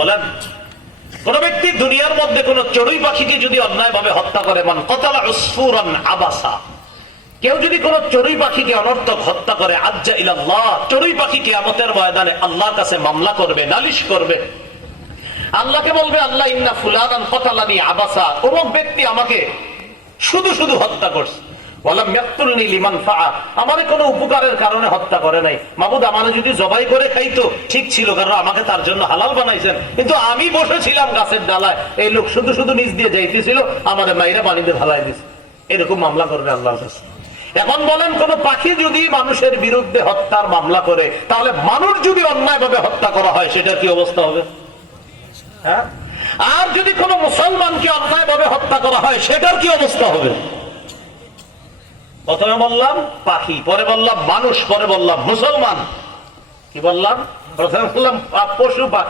বলেন, কোন ব্যক্তি দুনিয়ার মধ্যে কোন চড়ুই পাখিকে যদি অন্যায় ভাবে হত্যা করে, মান কতালা উসফুরান আবাসা, কেউ যদি কোন চড়ুই পাখিকে অনর্থক হত্যা করে, আজ্জা ইলাল্লাহ, চড়ুই পাখি কিয়ামতের ময়দানে আল্লাহর কাছে মামলা করবে, নালিশ করবে, আল্লাহকে বলবে, আল্লাহ ইন্না ফুলানান কতালানি আবাসা, অমুক ব্যক্তি আমাকে শুধু শুধু হত্যা করছে, ওয়ালাম ইয়াকতুলনি লিমান ফাআ, আমারে কোনো উপকারের কারণে হত্যা করে নাই। মাবুদ, আমারে যদি জবাই করে খাইতো ঠিক ছিল, কারণ আমাকে তার জন্য হালাল বানাইছেন, কিন্তু আমি বসেছিলাম গাছের ডালায়, এই লোক শুধু শুধু নিচ দিয়ে যাইতেছিল, আমাদের মাইরা পানিতে ঢালাই দিছে। এরকম মামলা করবে আল্লাহর কাছে। এখন বলেন, কোন পাখি যদি মানুষের বিরুদ্ধে হত্যার মামলা করে, তাহলে মানুষ যদি অন্যায় ভাবে হত্যা করা হয়, সেটার কি অবস্থা হবে? হ্যাঁ, আর যদি কোন মুসলমানকে অন্যায় ভাবে হত্যা করা হয়, সেটার কি অবস্থা হবে? প্রথমে বললাম পাখি, পরে বললাম মানুষ, পরে বললাম মুসলমান। কি বললাম? প্রথমে বললাম পশু পাখি।